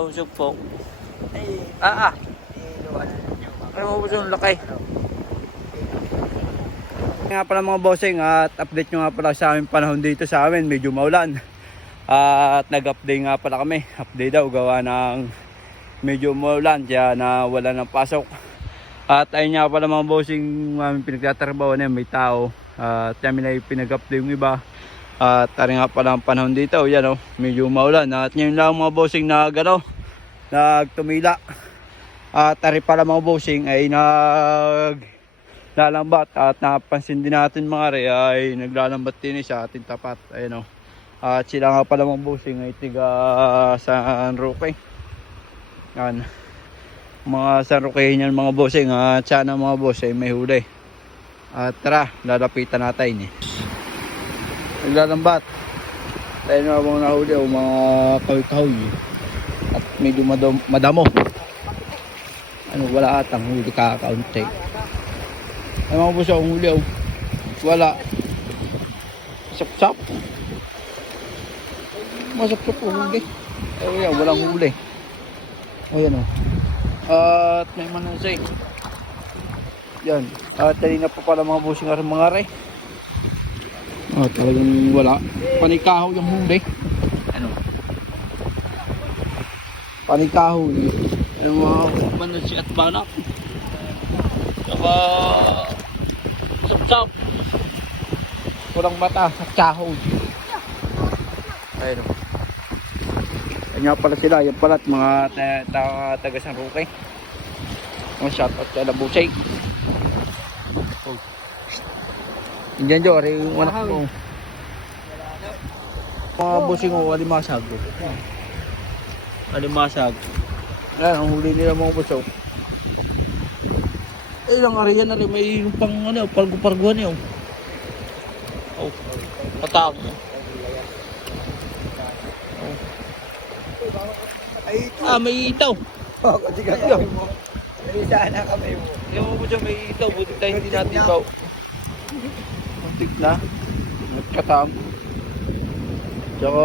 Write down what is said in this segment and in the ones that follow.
Usog po. Ay, iluwan. Ano mo po yung lakay? Nga pala mga bossing, at update nyo nga pala sa aming panahon dito sa amin, medyo maulan. At nag-update nga pala kami, update daw gawa ng medyo maulan kaya na wala ng pasok. At ayun nga pala mga bossing, aming pinagtatrabaho na may tao. At kami na pinag-update yung iba. At tari nga pala ang panahon dito, yan medyo maulan. At ngayon lang mga bossing na nagtumila. At tari pala mga bossing ay naglalambat at napansin din natin mga re ay naglalambat din sa ating tapat. Ayun at sila nga pala mga bossing ay tiga San Roque. Yan. Mga San Roque yan mga bossing at sana mga boss ay may huli. At tara, lalapitan natin naglalambat. Tayo na mga nahuli o mga kahoy-kahoy. At medyo madamo. Wala atang huli kakaunti. Ay mga boss ang huli wala. Sap-sap. Masap-sap ang huli. Ay yan, walang huli. Ayan at may manansay. Yan. At kanina pa pala mga bossing nga mga re. Talagang wala. Panikahoy yung huli. Panikahoy. Yung mga manansay at banak. Saka sap-sap. Walang mata sa kahoy. Ayun nga pala sila, yan pala at mga taga San Roque. Shoutout kay Labusay. Indian jo, ari yung anak ko. Mga busing o alimasag. Alimasag. Ayan, ang huli nila mga buso. Ilang ari yan, ari may pang palgo-parguan yun. Patang. May itaw. May sana kami mo. Yung mo dyan may itaw, buti tayo hindi natin ikaw. Muntik na. Nagkatam. Tsaka,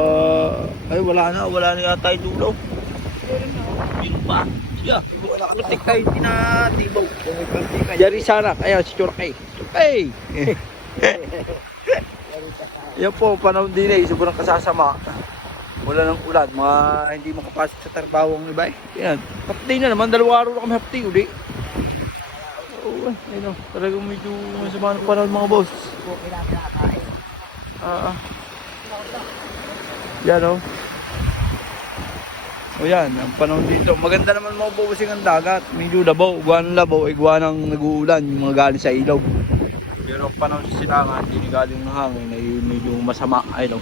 ay wala na yata yung dulo. Yung pa. Yeah. Muntik tayo hindi natibaw. Yari sana, kaya si Chorkay. Hey! Yan po, panahon din sobrang kasasama. Wala ng ulan, mga hindi makapasok sa trabaho ang iba Yan, half day na naman, 2 araw na kami half day uli. Ayun talagang medyo masama ng panahon mga boss. Yan yan, ang panahon dito. Maganda naman mga bubusing ang dagat. Medyo labaw, iguan ng labaw, iguan ng nag-uulan, yung mga galing sa ilog. Pero ang panahon sa silangan, hindi galing ng hangin, ay medyo masama. Ayun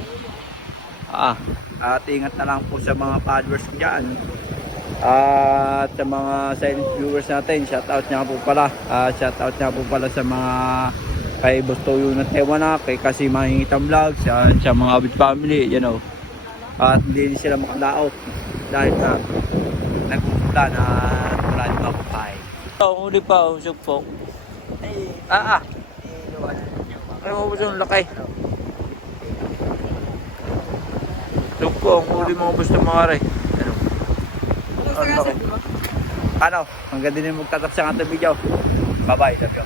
at ingat na lang po sa mga followers dyan at sa mga silent viewers natin. Shoutout nga po pala sa mga kay Bustoyo na Tewana, kay Kasi Mahingitam Vlogs at sa mga Abit Family at hindi sila makalaot dahil na nag-uulan at wala din makapay. Huli pa, usog po. Ay, iluwan. Ano mo po yung lakay? Usog po, ang huli mga gusto mga re. Hanggang din yung magtatapos sa ating video. Bye bye, love you.